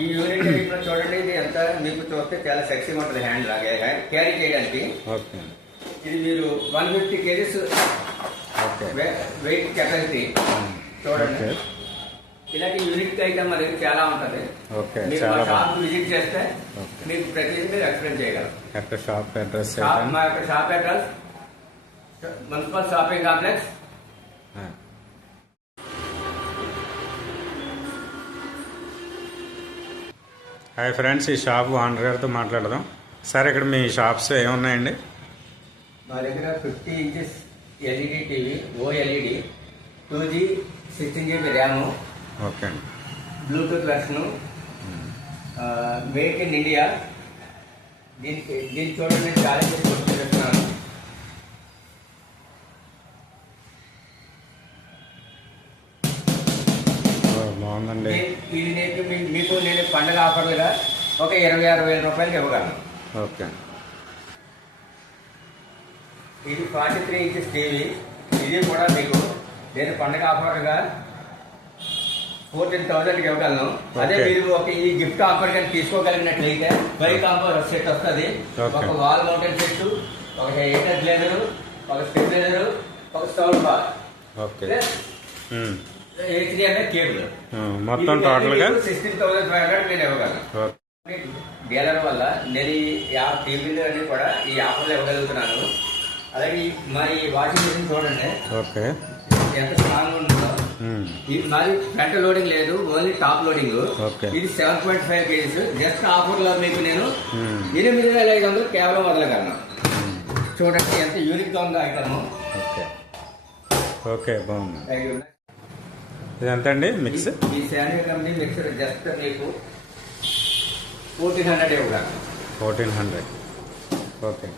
ఈ యూనిట్ ఇప్పుడు చూడండి ఇది ఎంత మీకు చూస్తే చాలా సెక్సీగా ఉంటుంది హ్యాండ్ లాగా క్యారీ చేయడానికి. ఓకే. ఇది మీరు one fifty KGs okay. Weight capacity చూడండి. ఓకే. ఇలాంటి యూనిట్ మన దగ్గర చాలా ఉంటుంది. ఓకే మీరు మా షాప్ విజిట్ చేస్తే ఓకే. మీకు ప్రతిదీ మీరు ఎక్స్ప్లెయిన్ చేయగలరు షాప్ అడ్రస్ మా యొక్క shop address municipal shopping complex hi friends ఈ షాప్ ఓనర్ గారితో మాట్లాడదాం. సార్ ఇక్కడ మీ షాప్స్ ఏమున్నాయండి? మా దగ్గర fifty inches LED TV OLED two G sixteen GB RAM okay అండి. Bluetooth version make in India. దీనికి దీన్ని చూడండి చేసి బాగుందండి. ఇది నేను మీకు నేను పండగ ఆఫర్లుగా ఒక ఇరవై ఆరు వేల రూపాయలకి ఇవ్వగలను. ఓకే. ఇది ఫార్టీ త్రీ ఇంచెస్ టీవీ. ఇది కూడా మీకు నేను పండగ ఆఫర్గా ఫోర్టీన్ థౌసండ్కి ఇవ్వగలను. అదే. మీరు ఒక ఈ గిఫ్ట్ ఆఫర్ కానీ తీసుకోగలిగినట్లయితే బై కాంబో సెట్ వస్తుంది. ఒక వాల్ మౌంటెన్ సెట్ ఒక హెయిటర్ గ్లేజర్ ఒక స్టెబిలైజర్ ఒక sound bar okay. Cable. Um, మొత్తం టోటల్గా సిక్స్టీన్ థౌసండ్ ఫైవ్ హండ్రెడ్ నేను ఇవ్వగలను. డీలర్ వల్ల నేను ఈ టీవీలు అన్ని కూడా ఈ ఆఫర్లు ఇవ్వగలుగుతున్నాను. అలాగే ఈ- మా ఈ వాషింగ్ మిషన్ చూడండి. ఓకే. ఎంత స్ట్రాంగ్ ఉంటుందో ఇది మాది ఫ్రంట్ లోడింగ్ లేదు ఓన్లీ టాప్ లోడింగ్. ఇది seven point five KGs just ఆఫర్లో మీకు నేను ఎనిమిది వేల ఐదు వందలు కేవలం వదలగలను. చూడండి ఎంత యూనిక్గా ఉందో ఐటమ్ ఓకే. ఓకే బాగుంది. ఇది ఎంత అండి మిక్స్ ఈ శానిటరీ కంపెనీ మిక్సర్ జస్ట్ మీకు ఫోర్టీన్ హండ్రెడ్ ఇవ్వగలను. Fourteen hundred okay